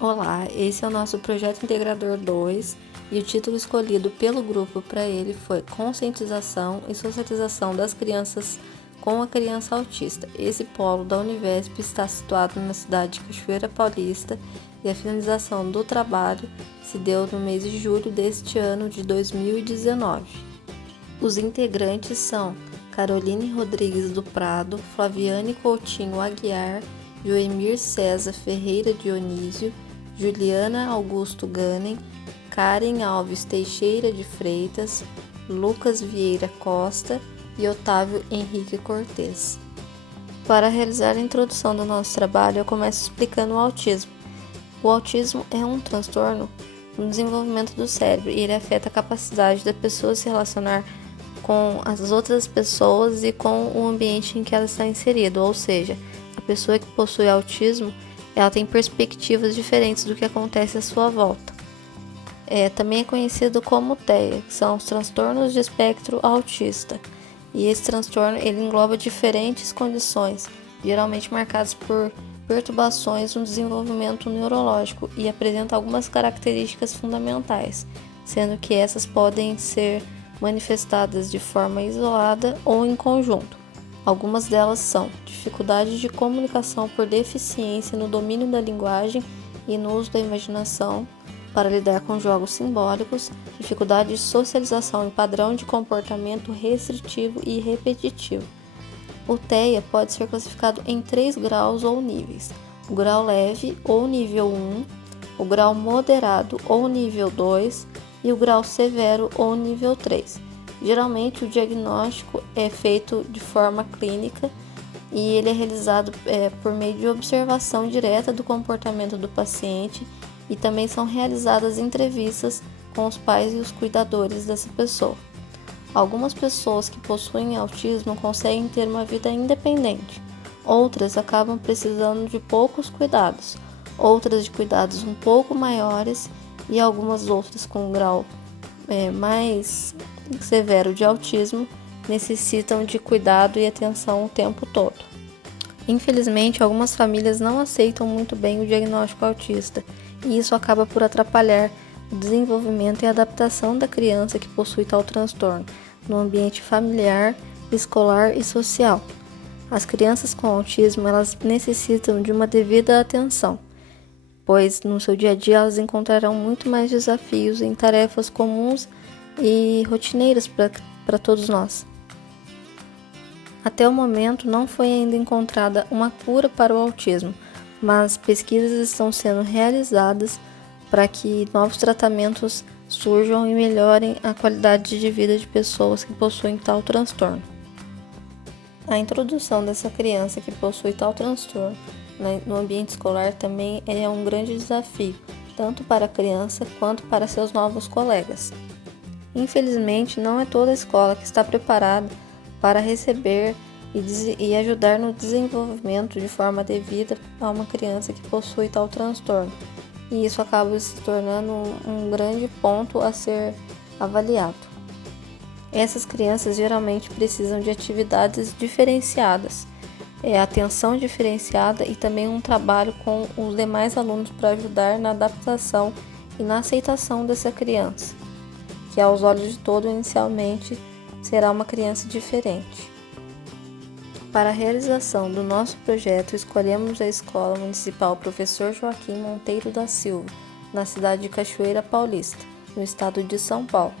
Olá, esse é o nosso projeto Integrador 2 e o título escolhido pelo grupo para ele foi Conscientização e Socialização das Crianças com a Criança Autista. Esse polo da Univesp está situado na cidade de Cachoeira Paulista e a finalização do trabalho se deu no mês de julho deste ano de 2019. Os integrantes são Caroline Rodrigues do Prado, Flaviane Coutinho Aguiar, Joemir César Ferreira Dionísio, Juliana Augusto Ganem, Karen Alves Teixeira de Freitas, Lucas Vieira Costa e Otávio Henrique Cortes. Para realizar a introdução do nosso trabalho, eu começo explicando o autismo. O autismo é um transtorno no desenvolvimento do cérebro e ele afeta a capacidade da pessoa se relacionar com as outras pessoas e com o ambiente em que ela está inserida, ou seja, a pessoa que possui autismo, ela tem perspectivas diferentes do que acontece à sua volta. Também é conhecido como TEA, que são os transtornos de espectro autista. E esse transtorno ele engloba diferentes condições, geralmente marcadas por perturbações no desenvolvimento neurológico e apresenta algumas características fundamentais, sendo que essas podem ser manifestadas de forma isolada ou em conjunto. Algumas delas são dificuldade de comunicação por deficiência no domínio da linguagem e no uso da imaginação para lidar com jogos simbólicos, dificuldade de socialização em padrão de comportamento restritivo e repetitivo. O TEA pode ser classificado em 3 graus ou níveis: o grau leve ou nível 1, o grau moderado ou nível 2 e o grau severo ou nível 3. Geralmente, o diagnóstico é feito de forma clínica e ele é realizado por meio de observação direta do comportamento do paciente e também são realizadas entrevistas com os pais e os cuidadores dessa pessoa. Algumas pessoas que possuem autismo conseguem ter uma vida independente, outras acabam precisando de poucos cuidados, outras de cuidados um pouco maiores e algumas outras com um grau mais severo de autismo necessitam de cuidado e atenção o tempo todo. Infelizmente, algumas famílias não aceitam muito bem o diagnóstico autista e isso acaba por atrapalhar o desenvolvimento e a adaptação da criança que possui tal transtorno no ambiente familiar, escolar e social. As crianças com autismo elas necessitam de uma devida atenção, pois no seu dia a dia elas encontrarão muito mais desafios em tarefas comuns e rotineiras para todos nós. Até o momento não foi ainda encontrada uma cura para o autismo, mas pesquisas estão sendo realizadas para que novos tratamentos surjam e melhorem a qualidade de vida de pessoas que possuem tal transtorno. A introdução dessa criança que possui tal transtorno no ambiente escolar também é um grande desafio, tanto para a criança quanto para seus novos colegas. Infelizmente, não é toda a escola que está preparada para receber e ajudar no desenvolvimento de forma devida a uma criança que possui tal transtorno. E isso acaba se tornando um grande ponto a ser avaliado. Essas crianças geralmente precisam de atividades diferenciadas, atenção diferenciada e também um trabalho com os demais alunos para ajudar na adaptação e na aceitação dessa criança, que aos olhos de todos inicialmente será uma criança diferente. Para a realização do nosso projeto, escolhemos a Escola Municipal Professor Joaquim Monteiro da Silva, na cidade de Cachoeira Paulista, no estado de São Paulo.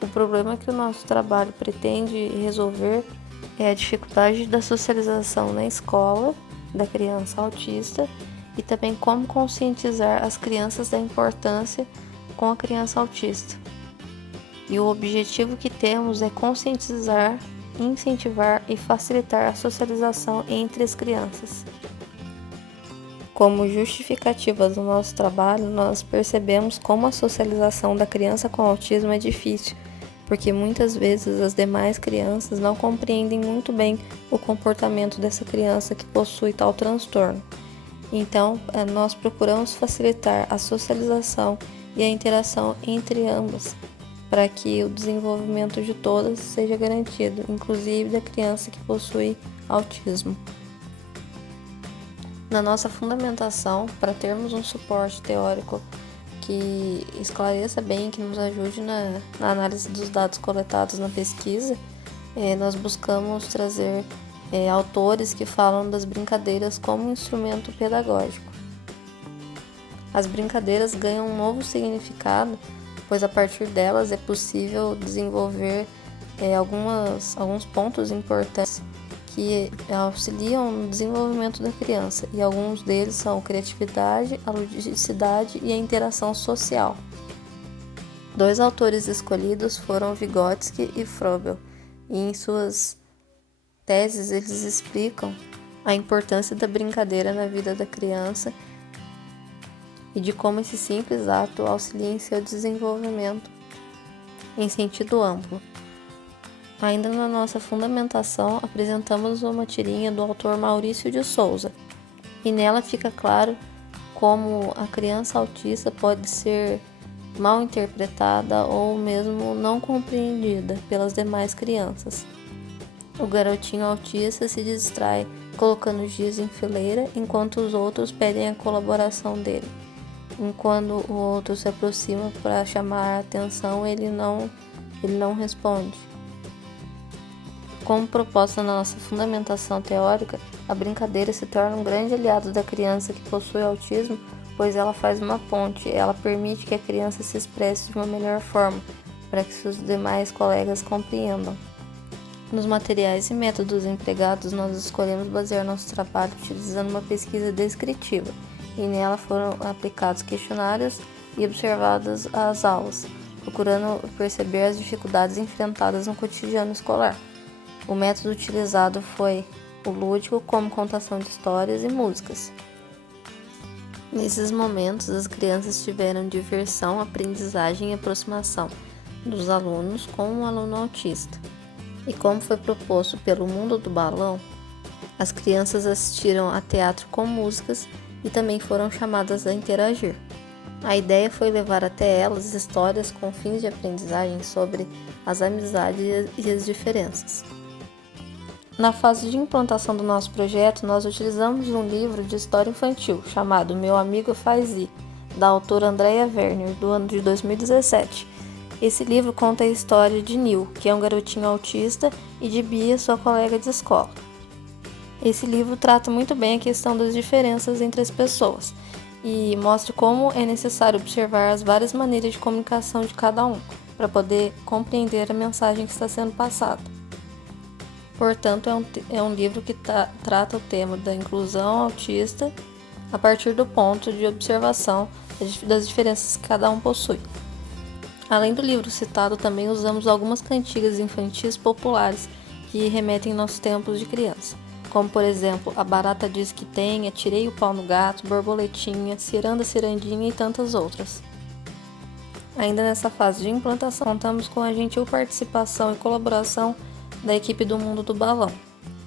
O problema que o nosso trabalho pretende resolver é a dificuldade da socialização na escola da criança autista e também como conscientizar as crianças da importância com a criança autista. E o objetivo que temos é conscientizar, incentivar e facilitar a socialização entre as crianças. Como justificativa do nosso trabalho, nós percebemos como a socialização da criança com autismo é difícil, porque muitas vezes as demais crianças não compreendem muito bem o comportamento dessa criança que possui tal transtorno. Então, nós procuramos facilitar a socialização e a interação entre ambas, para que o desenvolvimento de todas seja garantido, inclusive da criança que possui autismo. Na nossa fundamentação, para termos um suporte teórico que esclareça bem, que nos ajude na análise dos dados coletados na pesquisa, nós buscamos trazer autores que falam das brincadeiras como instrumento pedagógico. As brincadeiras ganham um novo significado, pois a partir delas é possível desenvolver alguns pontos importantes que auxiliam no desenvolvimento da criança, e alguns deles são a criatividade, a ludicidade e a interação social. 2 autores escolhidos foram Vygotsky e Froebel, e em suas teses eles explicam a importância da brincadeira na vida da criança e de como esse simples ato auxilia em seu desenvolvimento em sentido amplo. Ainda na nossa fundamentação, apresentamos uma tirinha do autor Maurício de Souza, e nela fica claro como a criança autista pode ser mal interpretada ou mesmo não compreendida pelas demais crianças. O garotinho autista se distrai colocando os giz em fileira, enquanto os outros pedem a colaboração dele. Enquanto o outro se aproxima para chamar a atenção, ele não responde. Como proposta na nossa fundamentação teórica, a brincadeira se torna um grande aliado da criança que possui autismo, pois ela faz uma ponte, ela permite que a criança se expresse de uma melhor forma, para que seus demais colegas compreendam. Nos materiais e métodos empregados, nós escolhemos basear nosso trabalho utilizando uma pesquisa descritiva, e nela foram aplicados questionários e observadas as aulas, procurando perceber as dificuldades enfrentadas no cotidiano escolar. O método utilizado foi o lúdico, como contação de histórias e músicas. Nesses momentos, as crianças tiveram diversão, aprendizagem e aproximação dos alunos com um aluno autista. E como foi proposto pelo Mundo do Balão, as crianças assistiram a teatro com músicas e também foram chamadas a interagir. A ideia foi levar até elas histórias com fins de aprendizagem sobre as amizades e as diferenças. Na fase de implantação do nosso projeto, nós utilizamos um livro de história infantil chamado Meu Amigo Faz I, da autora Andrea Werner, do ano de 2017. Esse livro conta a história de Neil, que é um garotinho autista, e de Bia, sua colega de escola. Esse livro trata muito bem a questão das diferenças entre as pessoas e mostra como é necessário observar as várias maneiras de comunicação de cada um para poder compreender a mensagem que está sendo passada. Portanto, é um livro que trata o tema da inclusão autista a partir do ponto de observação das diferenças que cada um possui. Além do livro citado, também usamos algumas cantigas infantis populares que remetem nossos tempos de criança, como por exemplo, A Barata Diz Que Tem, Atirei o Pau no Gato, Borboletinha, Ciranda Cirandinha e tantas outras. Ainda nessa fase de implantação, contamos com a gentil participação e colaboração da equipe do Mundo do Balão,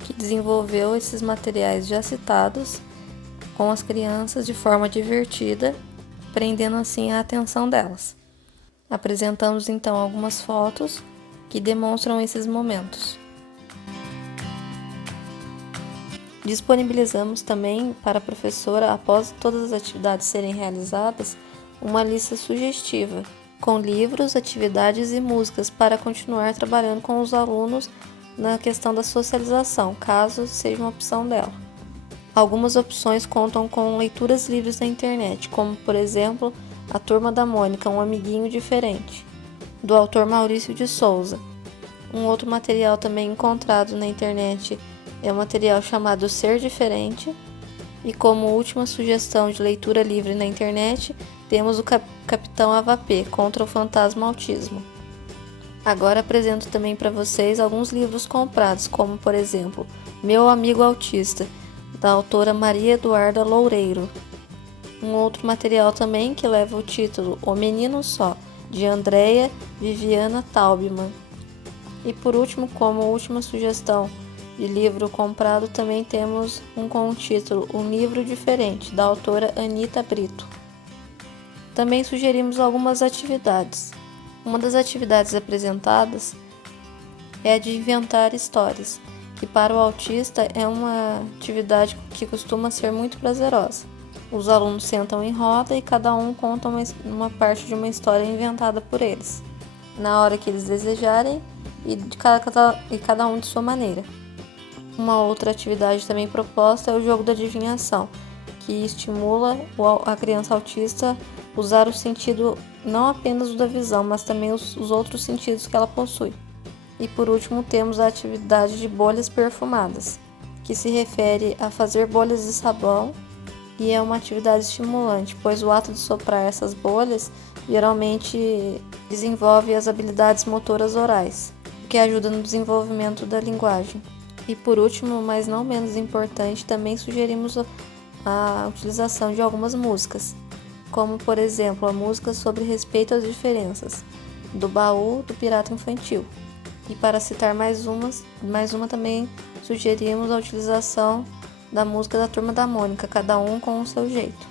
que desenvolveu esses materiais já citados com as crianças de forma divertida, prendendo assim a atenção delas. Apresentamos então algumas fotos que demonstram esses momentos. Disponibilizamos também para a professora, após todas as atividades serem realizadas, uma lista sugestiva, com livros, atividades e músicas para continuar trabalhando com os alunos na questão da socialização, caso seja uma opção dela. Algumas opções contam com leituras livres na internet, como por exemplo, A Turma da Mônica, um amiguinho diferente, do autor Maurício de Souza. Um outro material também encontrado na internet é um material chamado Ser Diferente, e como última sugestão de leitura livre na internet, temos o Capitão Avapê, contra o Fantasma Autismo. Agora apresento também para vocês alguns livros comprados, como por exemplo, Meu Amigo Autista, da autora Maria Eduarda Loureiro. Um outro material também que leva o título O Menino Só, de Andrea Viviana Taubman. E por último, como última sugestão de livro comprado, também temos um com o título Um Livro Diferente, da autora Anita Brito. Também sugerimos algumas atividades. Uma das atividades apresentadas é a de inventar histórias, que para o autista é uma atividade que costuma ser muito prazerosa. Os alunos sentam em roda e cada um conta uma parte de uma história inventada por eles, na hora que eles desejarem e cada um de sua maneira. Uma outra atividade também proposta é o jogo da adivinhação, que estimula a criança autista usar o sentido não apenas o da visão, mas também os outros sentidos que ela possui. E por último temos a atividade de bolhas perfumadas, que se refere a fazer bolhas de sabão e é uma atividade estimulante, pois o ato de soprar essas bolhas geralmente desenvolve as habilidades motoras orais, o que ajuda no desenvolvimento da linguagem. E por último, mas não menos importante, também sugerimos a utilização de algumas músicas, como por exemplo a música sobre respeito às diferenças, do Baú do Pirata Infantil. E para citar mais uma também sugerimos a utilização da música da Turma da Mônica, cada um com o seu jeito.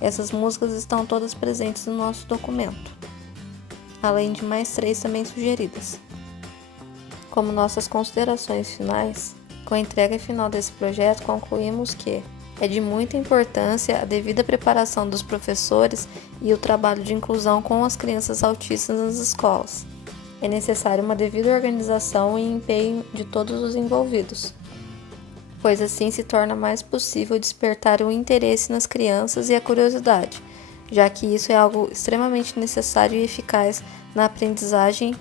Essas músicas estão todas presentes no nosso documento, além de mais 3 também sugeridas. Como nossas considerações finais, com a entrega final desse projeto, concluímos que é de muita importância a devida preparação dos professores e o trabalho de inclusão com as crianças autistas nas escolas. É necessária uma devida organização e empenho de todos os envolvidos, pois assim se torna mais possível despertar o interesse nas crianças e a curiosidade, já que isso é algo extremamente necessário e eficaz na aprendizagem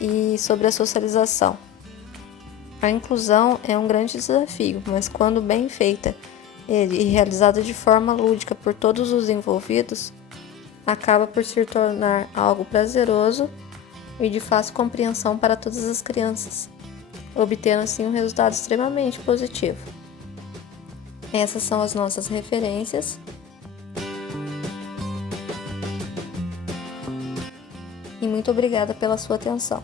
e sobre a socialização. A inclusão é um grande desafio, mas quando bem feita e realizada de forma lúdica por todos os envolvidos, acaba por se tornar algo prazeroso e de fácil compreensão para todas as crianças, obtendo assim um resultado extremamente positivo. Essas são as nossas referências. E muito obrigada pela sua atenção.